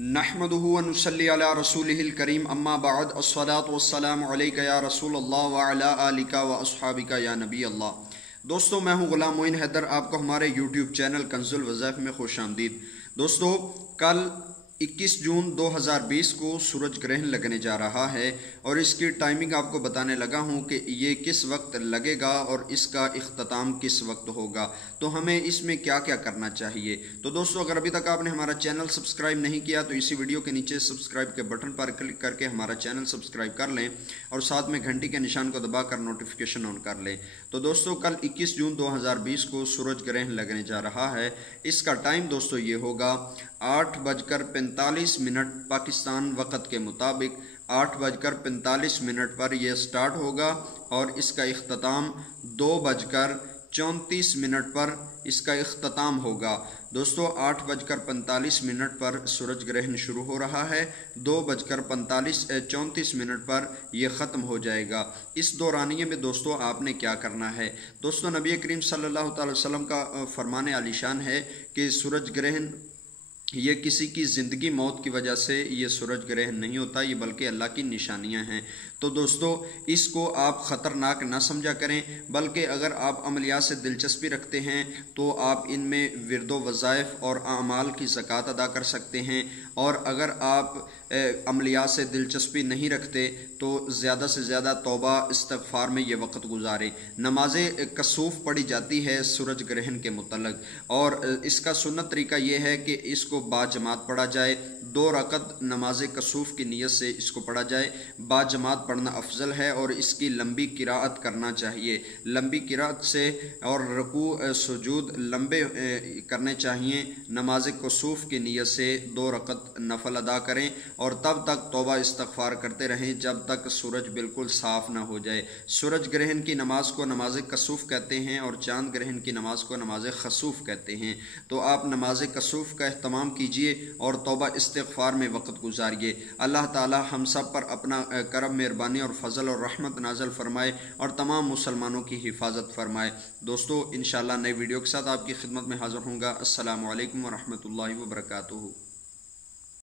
नहमदुहु व नुसल्ली अला रसूलिहिल करीम अम्मा बाद अस्सलातु वस्सलामु अलैका या रसूल अल्लाह व अला आलिका व अस्हाबिका या नबी अल्लाह। दोस्तों, मैं हूं गुलाम मोइन हैदर। आपको हमारे यूट्यूब चैनल कंजुल वज़ाइफ में खुश आमदीद। दोस्तों, कल 21 जून 2020 को सूरज ग्रहण लगने जा रहा है और इसकी टाइमिंग आपको बताने लगा हूं कि ये किस वक्त लगेगा और इसका इख्तिताम किस वक्त होगा, तो हमें इसमें क्या क्या करना चाहिए। तो दोस्तों, अगर अभी तक आपने हमारा चैनल सब्सक्राइब नहीं किया तो इसी वीडियो के नीचे सब्सक्राइब के बटन पर क्लिक करके हमारा चैनल सब्सक्राइब कर लें और साथ में घंटी के निशान को दबाकर नोटिफिकेशन ऑन कर लें। तो दोस्तों, कल 21 जून 2020 को सूरज ग्रहण लगने जा रहा है। इसका टाइम दोस्तों ये होगा 8:45 पाकिस्तान वक़्त के मुताबिक 8:45 पर यह स्टार्ट होगा और इसका इख्तिताम 2:34 पर इसका इख्तिताम होगा। दोस्तों, 8:45 पर सूरज ग्रहण शुरू हो रहा है, 2:34 पर यह ख़त्म हो जाएगा। इस दौरानिए में दोस्तों आपने क्या करना है। दोस्तों, नबी करीम सल्लल्लाहु अलैहि वसल्लम का फरमान आलीशान है कि सूरज ग्रहण ये किसी की ज़िंदगी मौत की वजह से ये सूरज ग्रहण नहीं होता, ये बल्कि अल्लाह की निशानियां हैं। तो दोस्तों, इसको आप ख़तरनाक ना समझा करें, बल्कि अगर आप अमलियात से दिलचस्पी रखते हैं तो आप इनमें विरदो वज़ाइफ और आमाल की ज़कात अदा कर सकते हैं। और अगर आप अमलियात से दिलचस्पी नहीं रखते तो ज़्यादा से ज़्यादा तौबा इस्तग़फ़ार में ये वक्त गुजारें। नमाज कसूफ़ पढ़ी जाती है सूरज ग्रहण के मुतल्लक़, और इसका सुन्नत तरीका ये है कि इसको बाजमात पढ़ा जाए। 2 रकत नमाज कसूफ़ की नीयत से इसको पढ़ा जाए। बाजमात पढ़ना अफजल है और इसकी लंबी किराअत करना चाहिए। लंबी किराअत से और रुकू सुजूद लंबे करने चाहिए। नमाज कसूफ़ की नीयत से 2 रकत नफल अदा करें और तब तक तौबा इस्तग़फ़ार करते रहें जब तक सूरज बिल्कुल साफ़ ना हो जाए। सूरज ग्रहण की नमाज को नमाज कसूफ़ कहते हैं और चाँद ग्रहण की नमाज को नमाज खसूफ़ कहते हैं। तो आप नमाज कसूफ़ का एहतमाम कीजिए और तौबा इस्तग़फ़ार में वक़्त गुजारिए। अल्लाह ताला हम सब पर अपना करम, मेहरबानी और फ़ज़ल और रहमत नाज़िल फ़रमाए और तमाम मुसलमानों की हिफाजत फ़रमाए। दोस्तों, इंशाअल्लाह नई वीडियो के साथ आपकी खिदमत में हाज़िर होऊंगा। अस्सलामु अलैकुम व रहमतुल्लाहि व बरकातुहू।